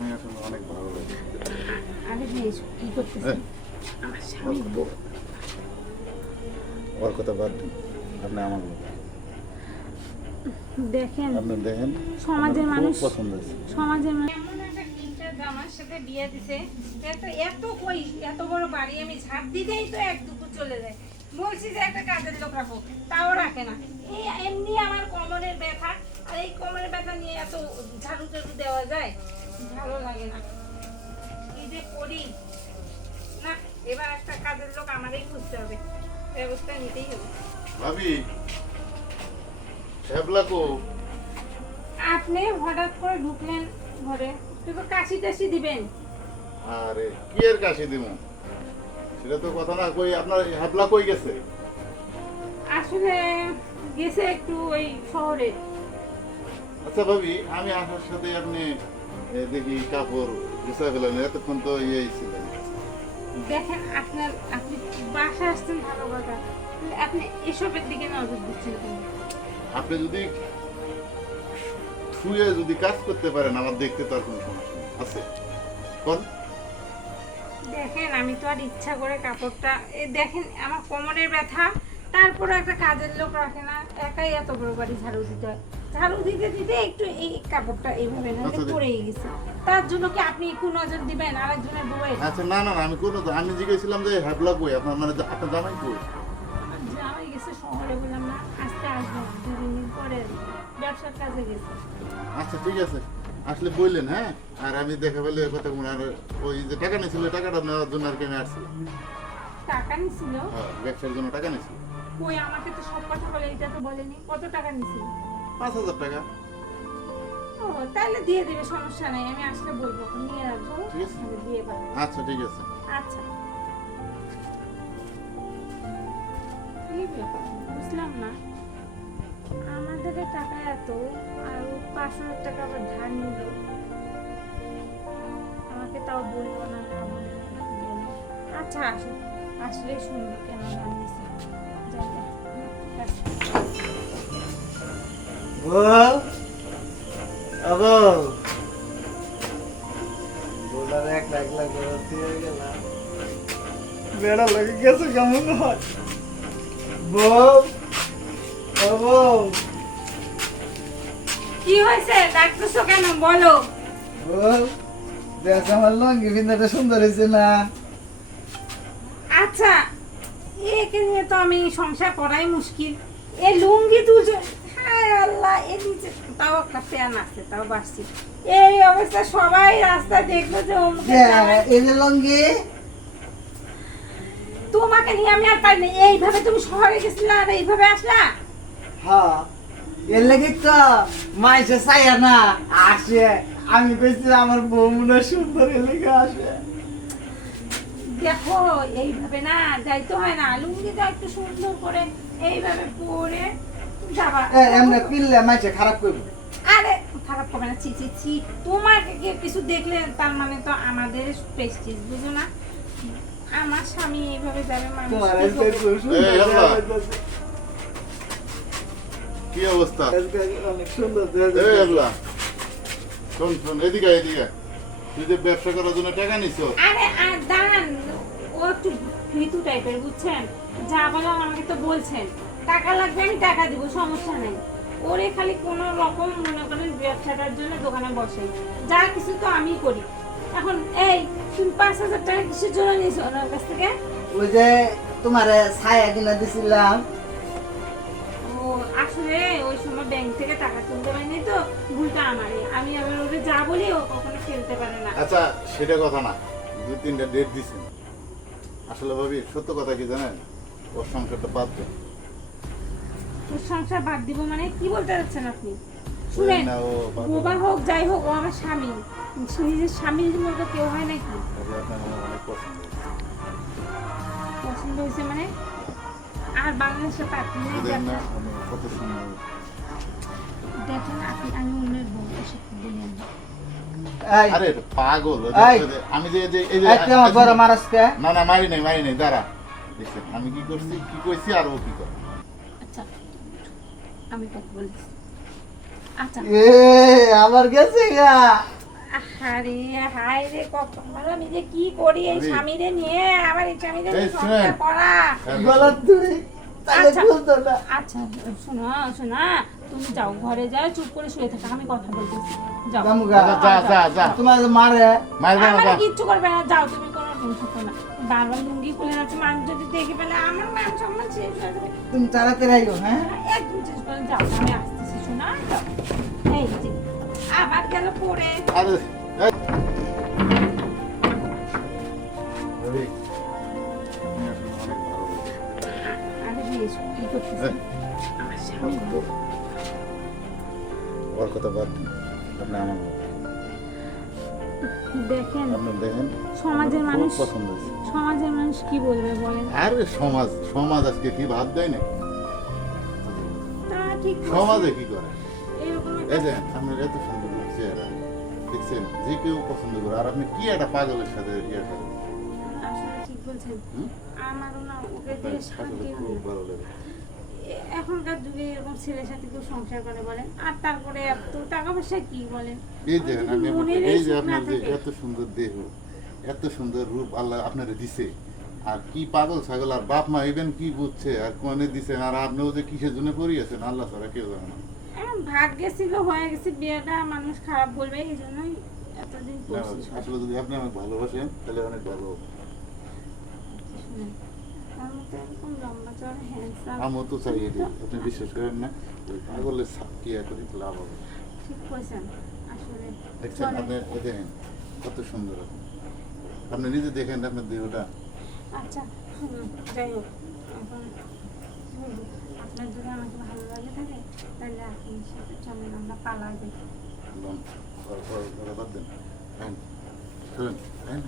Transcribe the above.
আপনি আসলে অনেক ভালো লাগে। আরে ভাই কি করতেছেন? আমার স্বামী ওর কথা বাদ দিন, আপনি আমার লোক। দেখেন আপনি দেখেন সমাজের আমার মানুষ খুব পছন্দ হয়েছে। সমাজের মানুষ এমন একটা কিন্টার জামার সাথে বিয়ে দিছে এত কই এত বড় বাড়ি আমি ঝাড় দিতেই তো এক দুপুর চলে যায়। বলছি যে একটা কাজের লোক রাখো, তাও রাখে না। এই এমনি আমার কোমরের ব্যথা, আর এই কোমরের ব্যথা নিয়ে এত ঝাড়ু টাড়ু দেওয়া যায়? ভালো লাগে না। কি যে করি না, এবার একটা কাজের লোক আমারই খুঁজতে হবে, ব্যবস্থা নিতেই হবে। ভাবি শ্যাবলা কো? আপনি হঠাৎ করে ঢুকলেন ঘরে, একটু কাশি টাশি দিবেন। আরে কি এর কাশি দিমু, সেটা তো কথা না। কই আপনার হ্যাবলা কই গেছে? আসলে গেছে একটু ওই শহরে। আচ্ছা ভাবি, আমি আসার সাথে আপনি দেখি কাপড় গুছাই ফেলেন, এতক্ষণ তো ছিলেন। দেখেন আপনি বাসা আসছেন ভালো কথা, কিন্তু আপনি এসবের দিকে নজর দিচ্ছেন কেন? আপনি যদি শুয়ে যদি কাজ করতে পারেন, আমার দেখতে তো আর কোনো সমস্যা নেই আছে। কোন দেখেন আমি তো আর ইচ্ছা করে কাপড়টা দেখেন আমার কোমরের ব্যথা, তারপরে একটা কাজের লোক রাখে না, একাই এত বড় বাড়ি ঝাড়ু দিতে হয়। ঝাড়ু দিতে দিতে একটু এই কাপড়টা এইভাবে না আচ্ছা, পড়েই গেছে, তার জন্য কি আপনি একটু নজর দিবেন আরেকজনের বউয়ের? আচ্ছা না না না, আমি জিজ্ঞেসছিলাম যে হ্যাবলা কই আপনার, মানে আপনার জামাই কই? আমার জামাই গেছে শহরে, বললাম না আজকে আসবো, 2 দিন পরে ব্যবসার কাজে গেছে। আচ্ছা ঠিক আছে, আসলে বললেন। হ্যাঁ, আর আমি দেখা পেলে কথা বলে, আর ওই যে টাকা নিয়েছিল টাকাটা নেওয়ার জন্য আর কি আমি আসছিলাম। টাকা নিছিল? হ্যাঁ, ব্যবসার জন্য টাকা নিয়েছিল। কই আমাকে তো সব কথা বলে, এটা তো বলেনি। কত টাকা নিছিল? 5,000 টাকা। ও তাহলে দিয়ে দেবে, সমস্যা নাই, আমি আসলে বলবো, নিয়ে রাখবো, ঠিক আছে। আমি দিয়ে পাবো। আচ্ছা ঠিক আছে। আচ্ছা কি ব্যাপার বুঝলাম না, আমাদের টাকা এত আর 5,000 টাকা আবার ধার নিল, আমাকে তাও বললো না। আচ্ছা আসুন, আসলে শুনবো কেন ধার নিছে। যাই যাই, ঠিক আছে। বল আবো বলার একলা একলা করে দিয়ে গেলাম, বেড়া লাগে গেছে কেমন হয়। বল আবো কি হয়েছে, ডাকতেছো কেন বলো? বল দেখ আমার লঙ্গি ভিন্দাটা সুন্দর হয়েছে না? আচ্ছা একে নিয়ে তো আমি সংসার করাই মুশকিল। এ লুঙ্গি তুলছে, হায় আল্লাহ, এ নিচে তাও একটা ফ্যান আছে, তাও বাসছি। এই অবস্থা সবাই রাস্তা দেখলো যে অমুকের জামাই। এই যে লঙ্গি তোমাকে নিয়ে আমি আর পারিনি। এইভাবে তুমি শহরে গেছিলা আর এইভাবে আসলা? হ্যাঁ এর লেগে তো মাইসে চাইয়া না আসে, আমি কইছি আমার বউ মনে হয় সুন্দর, এর লেগে আসে। দেখো এইভাবে না যাইতে হয় না, লুঙ্গিটা একটু সুন্দর করে এইভাবে পরে যাবা। এমনি পিনলে মাইসে খারাপ করবে। আরে খারাপ হবে না, ছি ছি ছি, তোমাকে কেউ কিছু দেখলে তার মানে তো আমাদের প্রেস্টিজ, বুঝো না? আমার স্বামী এইভাবে যাবে, মানুষ তোমার কি আজকে বলবে? খুব সুন্দর এই, আল্লাহ। দেখাইতেছে। কি অবস্থা? আজকে অনেক সুন্দর এই দেখাইতেছে। হ্যাবলা, শোন শোন, এদিকে এদিকে। তুই যে ব্যবসা করার জন্য টাকা নিছো, আরে আর দাঁড়ান, ও একটু ভীতু টাইপের, বুঝছেন? যা বলার আমাকে তো বলছেন, টাকা লাগবে আমি টাকা দিব, সমস্যা নেই। ওরে খালি কোনো রকম মনে করেন ব্যবসাটার জন্য দোকানে বসে, যা কিছু তো আমি করি। এখন এই তুমি 5,000 টাকা কিসের জন্য নিয়েছো ওনার কাছ থেকে? ওই যে তোমার ছায়া কিনা দিছিলাম। ও আসলে ওই সময় ব্যাংক থেকে টাকা তুলতে পারিনি তো, ভুলটা আমারই। আমি আবার ওরে যা বলি ও কখনো ফেলতে পারে না। আচ্ছা সেটা কথা না, 2-3টা ডেট দিছেন। আসলে ভাবি সত্য কথা কি জানেন, ওর সংসারটা বাদ দেন। ওর সংসার বাদ দিব মানে কি বলতে যাচ্ছেন আপনি? শুনেন, না, ও বাদ বোবা হোক যাই হোক, ও আমার স্বামী। নিজের স্বামীর মতো কেউ হয় নাকি? ভাবি, আপনার আমার অনেক পছন্দ হয়েছে। পছন্দ হয়েছে মানে? আর বাংলাদেশে পাত্রী বুঝলেন না, আমি কত সুন্দর। দেখেন আমি অন্যের বউ, এসব বলেন না। এই, আরে এটা পাগল। এই। আমি যে এই যে এই তুই আমার বড় মারাজকে। না না, মারি নাই, দাঁড়া। দেখছেন আমি কি করছি, কি কইছি, আর ও কি করে। আচ্ছা আমি কথা বলছি। আচ্ছা এ আমার গেছে গা। আরে হায় রে কপাল, আমি যে কি করি এই আমি- স্বামীরে নিয়ে, আবার এই স্বামীরে এই নিয়ে শুনেন। সংসার করা। গলার দড়ি তাহলে আচ্ছা। খুলতো না। আচ্ছা শোনো শোনা, তুমি যাও ঘরে যাও, চুপ করে শুয়ে থাকো, আমি কথা বলতেছি। যাও জামুগা। যা যা যা তোমার মারে মারবে না আমার যা কিচ্ছু করবে না, যাও তুমি কোনো টেনশন করো না। বারবার লুঙ্গি খুলে যাচ্ছে, মানুষ যদি দেখে ফেলে আমার মান সম্মান শেষ হয়ে যাবে। তুমি তাড়াতাড়ি আইও, হ্যাঁ? একদম শেষ করে যাও, আমি আসতেছি শোনা, যাও। এই যে আবার গেল পরে। আরে এই। রবি, তুমি আসলে অনেক ভালো লোক। আরে বেশ কি করতেছি? এই, স্বামী গো। ওর কথা বাদ দিন, আপনি আমার কথা। দেখেন আপনি দেখেন সমাজের আমার খুব মানুষ, পছন্দ হয়েছে। সমাজের মানুষ কি বলবে বলেন? আরে সমাজ সমাজ আজকে কি ভাত দেয় না? তা ঠিক বলছেন। সমাজে কি করে? এরকম একটা- এই যে আপনার এত সুন্দর চেহারা দেখছেন, যে কেউ পছন্দ করে, আর আপনি কি একটা পাগলের সাথে ইয়ে করেন? আসলে ঠিক বলছেন। হুম? আমারও না ওকে দিয়ে আসলে শান্তি খুব হয় না। ভালো লাগে। এখনকার যুগে এরকম ছেলের সাথে কেউ সংসার করে বলেন, আর তারপরে এত টাকা পয়সা কি বলেন? এই যে আমি মনের এই যে সুখ না আপনার যে থাকে। এত সুন্দর দেহ, এত সুন্দর রূপ আল্লাহ আপনারে দিছে, আর কি পাগল ছাগল আর বাপ মা ইভেন কি বুঝছে আর কোনে দিছেন, আর আপনিও যে কিসের জন্য করিয়েছেন আল্লাহ ছাড়া কেউ জানে না। ভাগ্যে ছিল হয়ে গেছে বিয়েটা, মানুষ খারাপ বলবে, এই জন্যই এতদিন না, করছি। আসলে যদি আপনি আমাকে ভালোবাসেন তাহলে অনেক ভালো হবে। শুনেন, আমি তো এরকম লম্বা চড়া হ্যান্ডসাম, আমিও তো চাই এটি, আপনি বিশ্বাস করেন না, ওই পাগলের কি করে লাভ হবে। ঠিক কইছেন আসলে। দেখছেন চলেন। আপনি এই দেখেন কত সুন্দর আপনি। আপনি নিজে দেখেন আপনার দেহটা। আচ্ছা শুনুন, যাই হোক, এখন বলবো, আপনার যদি আমাকে ভালো লাগে থাকে তাহলে আপনি সাথে চলেন, আমরা পালাই যাই। বাদ দেন, চলেন, চলেন,